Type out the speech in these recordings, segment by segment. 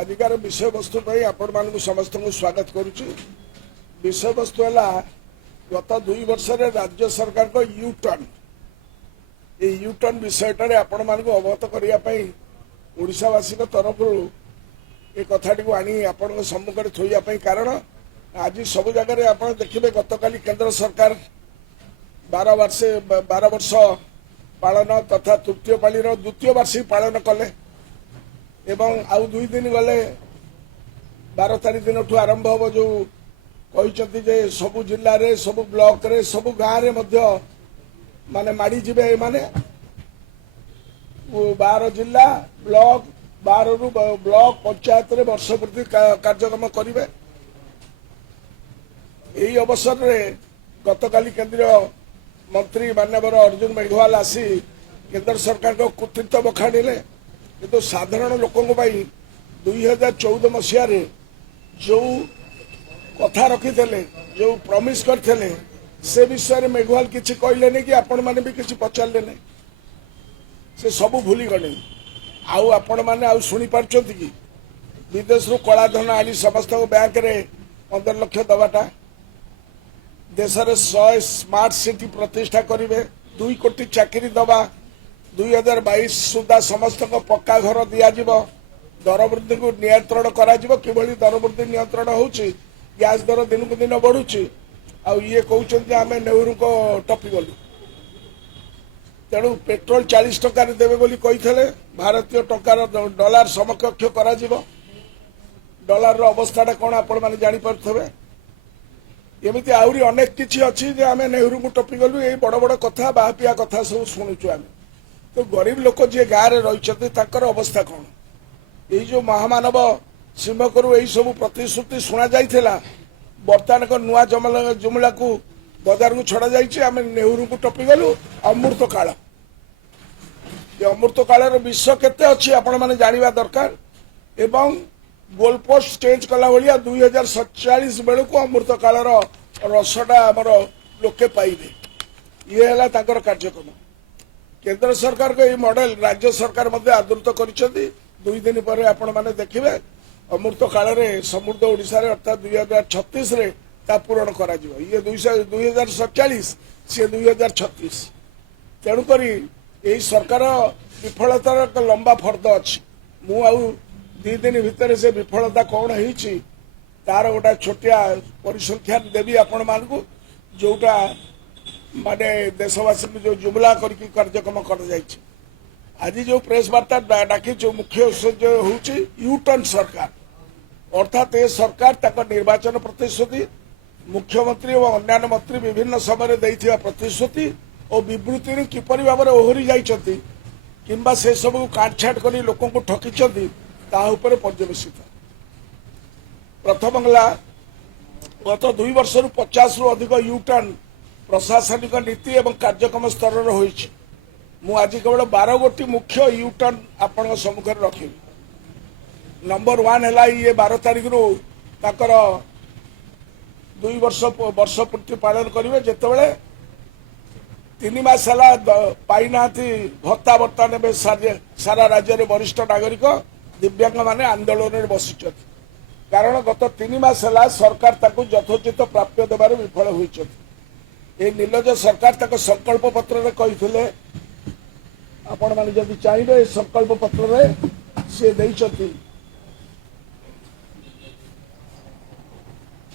आजिकार विषय वस्तु आपण मान समस्त स्वागत करुच्ची। विषय वस्तु है गत 2 वर्ष राज्य सरकार को यू टर्न विषय आपण मान अवगत करने ओडावासी तरफ ये कथाटी को आनी आपण सम्मुख में थोड़ा कारण आज सब जगह आप देखिए गतकाली केंद्र सरकार 12 वर्ष पालन तथा तृतीय पाली द्वितीय वार्षिक पालन कले एवं आउ 2 दिन गले 12 तारीख दिन आरंभ हम जो कहते जे सबु जिले रे सबु ब्लॉक रे सबु गाँव रे मध्य माने माड़ी जीवे माने 12 जिला ब्लॉक 12 रु ब्लॉक पंचायत रे वर्षपूर्ति कार्यक्रम करेंगे। यही अवसर में गतकाली केंद्रीय मंत्री माननीय अर्जुन मेघवाल आसी केंद्र सरकार को कृतित्व बखाणिले किंतु साधारण लोकों 2014 मसीह जो कथा रखी जो प्रॉमिस करते से विषय में मेघवाल किसी कहले नहीं कि आपण माने भी किसी पचारे नहीं से सब भूली गले। आउ आपण माने आउ सुनी पारछंती कि विदेश रु कला धन आनी समस्त बैंक रे 15 लाख दवाटा देश रे 100 स्मार्ट सिटी प्रतिष्ठा करिवे 2 कोटी चाकरी दबा 2022 सुधा समस्त को पक्का घर दिज्व दर वृद्धि को नियंत्रण किभली दर वृद्धि नियंत्रण होची गैस दर दिन को दिन बढ़ुची ये कहते आम नेहरू को टपी गलु तेणु पेट्रोल 40 टका देवे बोली कही भारतीय टंकार डॉलर समकक्ष करा डॉलर अवस्था कौन आपण मैंने जापारे एमती आहरी अनेक किसी अच्छी आम नेहरू को टपी गलु ये बड़ बड़ कथा बापिया कथा सब शुणुचु आम तो गरीब लोक जी गाँव में रही अवस्था कौन ये जो महामानव सिंहकरू यही सब प्रतिश्रुति शुणा जाइथिला बर्तमान को नुआ जुमला को बजार को छड़ा जाइए आम नेहरू को टपी गलु अमृत काल ये अमृत काल विष केते अच्छी आपण माने जानिबा दरकार एवं गोलपोस्ट चेंज कला भलिया 2047 बेलू को अमृत काल रसटा आमर लोके पाइबे ये है कार्यक्रम। केंद्र सरकार को ये मॉडल राज्य सरकार मध्य आदृत कर 2 दिन पर आपण माने देखिबे अमृत काल रे समृद्ध ओडिशा रे अर्थात 2036 रे ता पूरण करा जिवो ये 2047 से 2036 तेणु करी यही सरकार विफलतार एक लंबा फर्द अच्छी मु आउ 2 दिन भितर से विफलता कौन होईची तार गोटा छोटिया परिसंख्यान देवी आपण मानकु जोटा माने देशवासी जो जुमला करके कार्यक्रम कर आज जो प्रेस वार्ता डाकी जो मुख्य उद्देश्य होची यू टर्न सरकार अर्थात ये सरकार तक निर्वाचन प्रतिश्रुति मुख्यमंत्री और अन्य मंत्री विभिन्न समय देइथिबा प्रतिश्रुति और विवृत्ति किपरि भाव में ओहरी जाइछथि किंबा से सब काटछाट कर लोक को ठकी पर्यवेसित। प्रथम गला गत 2 वर्ष 50 रु अधिक यू टर्न प्रशासनिक नीति एवं कार्यक्रम स्तर रही मु आज केवल 12 गोटी मुख्य यू टर्न आपण सम्मुख रखी। नंबर 1 है ये 12 तारीख रु ताकर 2 वर्ष पूर्ति पालन करेंगे जितेबले 3 मास पाईना भत्ता बर्तमान सारा राज्य में वरिष्ठ नागरिक दिव्यांग माने आंदोलन में बसी कारण गत 3 मास सरकार ताकू यथोचित प्राप्य देवार विफल होती ये नीलज सरकार तक संकल्प पत्र कही आपण माने जदि चाहिए संकल्प पत्र से देइछथि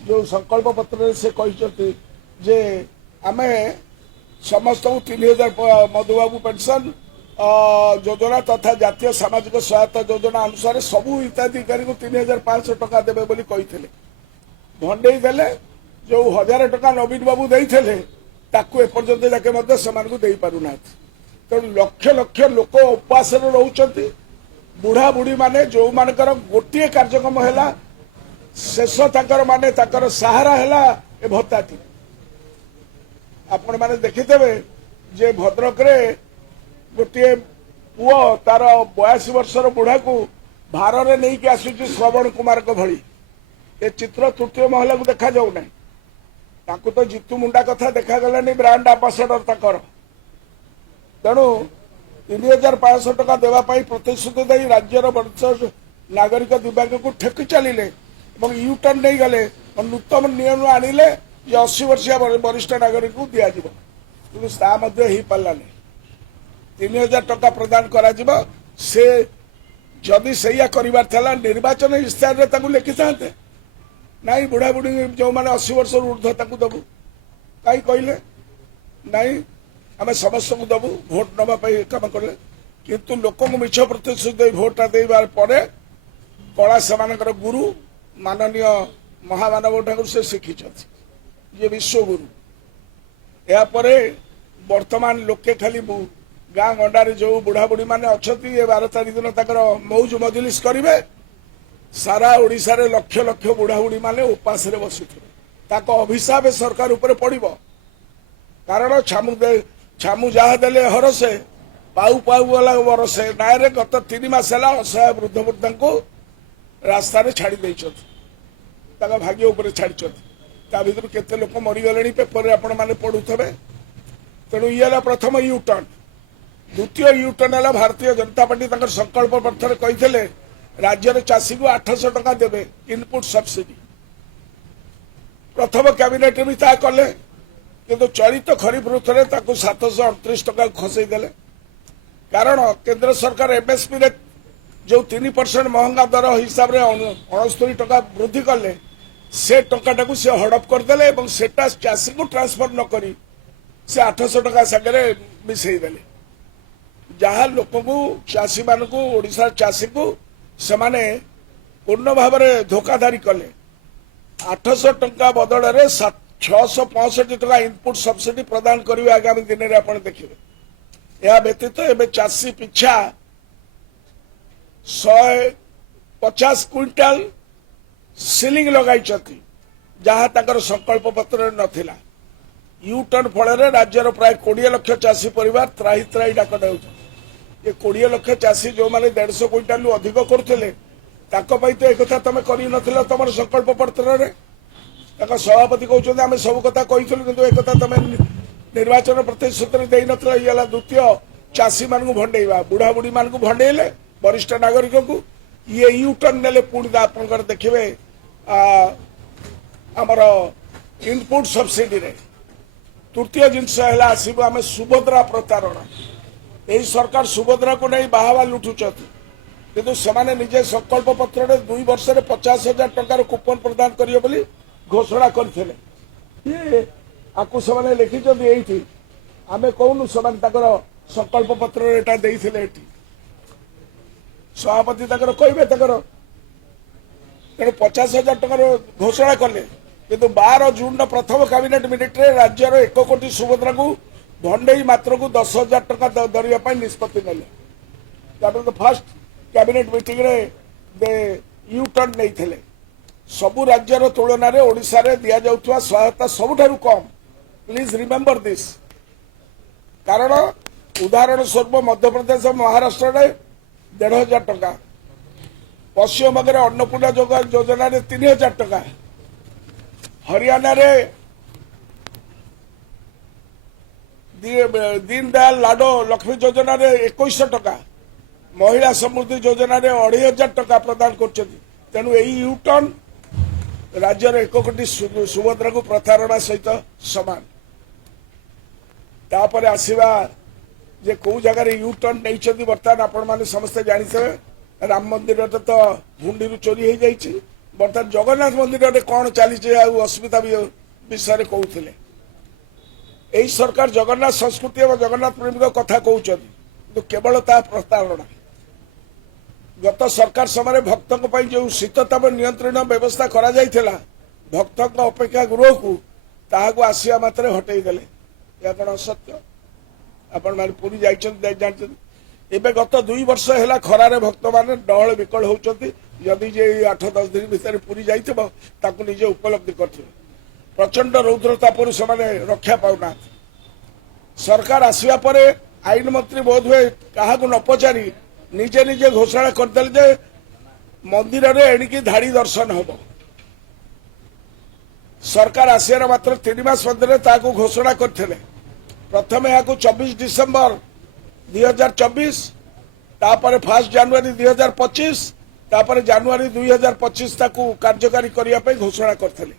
जो संकल्प पत्र से कही जे आमे समस्त 3000 मधुबाबू पेंशन योजना तथा जातीय सामाजिक सहायता योजना अनुसार सबू हिताधिकारी को 3500 टका देवे बोली कही भंडे देले जो 1000 टका नवीन बाबू देइथिले ताकू एपर्यंत जाके मध्य समान को दे पारुना तेणु लक्ष लक्ष लोक उपवास रोचंती बुढ़ा बुढ़ी माने जो मानकर गोटे कार्यक्रम है शेष ताकर माने ताकर सहारा है ए भत्ताटी आपण माने देखिथे जे भद्रक रे गोटे पुओ तार 82 वर्षर बुढ़ा को भार रे नहीं कि आसुची श्रवण कुमार को भली ए चित्र तृतीय महला को देखा जाऊ नहीं ताकू तो जीतू मुंडा कथा देखा गलानी ब्रांड आंबासाडर ताकर तेणु 3500 टका देवाई प्रतिश्रुति दे राज्यर नागरिक दिव्यांग को ठेकी चलिले यू टर्न नहीं गले नूतन नियम आनिले 80 वर्षीय वरिष्ठ नागरिक को दिया कि पारानी 3000 टका प्रदान करा से जदि सैया कर निर्वाचन इस्ताहार लिखि था नाई बुढ़ा बुढ़ी जो मैंने 80 वर्ष ऊर्ध्व दबू कहीं कहले नाई आम समस्त को दबू भोट नापी कम कले किंतु लोक मिछ प्रतिश्रुति भोटा देवार परे कला से गुरु माननीय महामानव ठाकुर से शिखी ये विश्वगुरु यापर वर्तमान लोके खाली गाँ गंडारे जो बुढ़ा बुढ़ी मैंने अच्छा 12 तारीख दिन मौज मजलिस करेंगे सारा ओडिशा रे लक्ष लक्ष बुढ़ा बुढ़ी माने उपास रे बसिथिबे ताको अभिशाप सरकार ऊपर पड़िबो कारण छामु जहा देले हरसे पाऊ पाऊ वाला बरसे नाय रे गत 3 मास हला असहाय वृद्ध वृद्धा को रास्ता रे छाड़ी दैछत ताका भाग्य ऊपर छाड़िछत ता भीतर केते लोक मरि गलेनी पेपर रे आपण माने पढुथबे तेणु इला प्रथम यू टर्न द्वितीय यू टर्न हला भारतीय जनता पार्टी ताकर संकल्प पत्र कहिथिले राज्य चाषी को 800 टका देवे इनपुट सब्सिडी प्रथम कैबिनेट भी ता कले किंतु चलित खरीफ ऋतु में 738 टका खसई देले कारण केंद्र सरकार एमएसपी रे जो 3% महंगा दर हिसाब से 69 टका वृद्धि कले से टका से हड़प करदे सेटा चाषी को ट्रांसफर न करी से 800 टका सागर मिसई देले जहाँ लोक को चाषी मान को ओडिशा चाषी को सेमाने पूर्ण भाव में धोखाधारी कले 800 टंका बदल में 665 टका इनपुट सब्सिडी प्रदान करेंगे आगामी दिन में आप देखिए यह व्यतीत एवं चाषी पिछा 150 क्विंटाल सिलिंग लगाई जहाँ तक संकल्प पत्र नथिला यू टर्न फल राज्यर प्राय 20 लाख चाषी परिवार त्राही त्राही डाक दे ये 20 लाख चाषी जो मैंने 150 क्विंटाल अधिक करते तो एक तुम कर तुम संकल्प पत्र सभापति कहते आम सब कथा कही एक तुम निर्वाचन प्रतिश्रुति दे ना द्वितीय चाषी मान भंडेवा बुढ़ा बुढ़ी मान भंडेले वरिष्ठ नागरिक को ये यू टर्न ने पुणी आप देखिए आमर इनपुट सब्सिडी रे तृतीय जिनस आसब आम सुभद्रा प्रतारणा यही सरकार सुभद्रा को नहीं बाहावा लुटुचती किंतु सेमाने निजे संकल्प पत्र 2 वर्ष में 50,000 टंकार कूपन प्रदान करियो बोली घोषणा करथिले ये आकु सेमाने लिखिछथि एठी आमे कहूनु सेमाने ताकर संकल्प पत्र एटा देइथिले एठी सभापति ताकर कहबे ताकर 50,000 टंकार घोषणा कले किंतु 12 जून प्रथम कैबिनेट मिनिट रे राज्यर 1 कोटी सुभद्रा को भंडई मात्र को 10,000 टका दरिया निष्पत्ति नेले फर्स्ट कैबिनेट मीटिंग रे दे यू टर्न नहीं थे सबु राज्यर तुलन में ओडिशा रे दिया जाउथवा सहायता सबुठारु कम प्लीज रिमेंबर दिस कारण उदाहरण स्वरूप मध्य प्रदेश महाराष्ट्र रे 1,500 टका पश्चिम बंग अन्नपूर्णा योजना रे 3,000 टका हरियाणा रे दीन दयाल लाडो लक्ष्मी योजना रे 2100 टका महिला समृद्धि योजना रे 2,500 टका प्रदान करेणु यही यू टर्न राज्यर 1 कोटी सुभद्रा को प्रतारणा सहित समान तापर आसवा जे कौ जगार यू टर्न नहीं बर्तमान आपण मैंने समस्ते जानते राम मंदिर तो हुंडी चोरी हो जाइए बर्तमान जगन्नाथ मंदिर कौन चली असुविधा विषय कहते यही सरकार जगन्नाथ संस्कृति और जगन्नाथ प्रेमी कथा कहते केवल ता प्रतारणा गत सरकार समय भक्तों जो शीतताप नियंत्रण व्यवस्था करा जाइथिला भक्तों अपेक्षा गृह को ताहाको आसिया मात्रे हटेदेले या कौन असत्य आपण माने पुरी जानते एबे गत 2 वर्ष है खरारे भक्त मैंने डहल विकल होती जदि जे 8-10 दिन भितर पुरी जाइथिबो ताको निजे उपलब्धि करथिबे प्रचंड रौद्रतापुर से रक्षा पाऊना सरकार आसवा पर आईन मंत्री बोध हुए क्या न पचारि निजे निजे घोषणा करदे मंदिर में एणिकी धाड़ी दर्शन हम सरकार आसियार मात्र 3 मास मध्य घोषणा करते प्रथम यहाँ 24 डिसेम्बर 2024 तापर 1 जनवरी 2025 तापर जनवरी 2025 ताकू कार्यकारी करिया पे घोषणा करथिले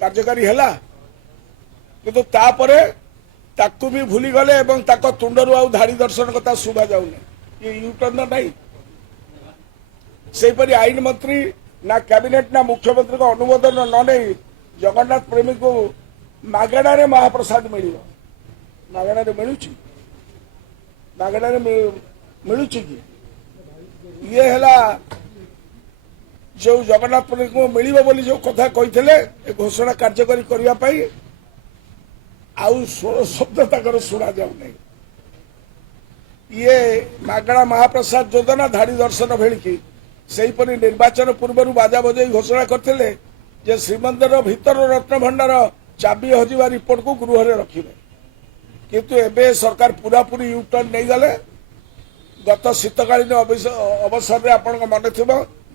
कार्यकारी हैला किंतु तापर ताकू भी भूली गले एवं ताको तुंडरू आउ धाड़ी दर्शन कथा सुबा जाउने ये यूटर्न नहीं सेपरी आईन मंत्री ना कैबिनेट ना मुख्यमंत्री को अनुमोदन न नहीं जगन्नाथ प्रेमी को मागणारे महाप्रसाद मिल मागणारे मिलुची मागणारे मिलुची कि ये है जो जगन्नाथ प्रेमी को मिल बोली जो कथा कही घोषणा कार्यकारी करने आउ 16 शब्द तक शुणा जाऊ नहीं ये मागणा महाप्रसाद योजना धाड़ी दर्शन भेलिकी सेहीपरि निर्वाचन पूर्व बाजा बजाई घोषणा करते जे श्रीमंदिर भीतर रत्न भंडार चाबी हजिवा रिपोर्ट को गृह में रखिबे किंतु एबे सरकार पूरा पूरी यूटर्न नहीं गले गत शीतकालीन अवसर में आपण मन थी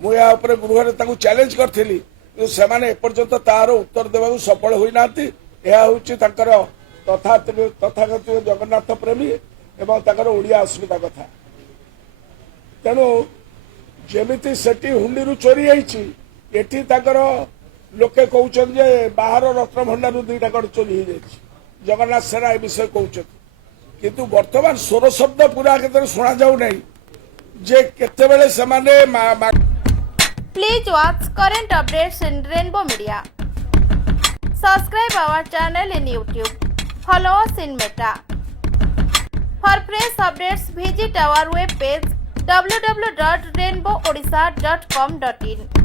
मुझे गृह में चैलेंज करी से एपर्यंत तार उत्तर देवा सफल होना तथाकथित जगन्नाथ प्रेमी एवं ओडिया अस्मिता कथा तेणु जमीती सेठी हुंडी चोरी एठी लोके कहते बाहर रत्न भंडार दुईटा कड़ चोरी हो जगन्नाथ सेना ए विषय कहते किंतु वर्तमान स्वर शब्द पूरा के शुणा जाऊ नहीं जे केतेबेले समाने please watch current updates in Rainbow Media. Subscribe our channel in YouTube. Follow us in Meta. For fresh updates, visit our web page www.rainbowodisha.com.in.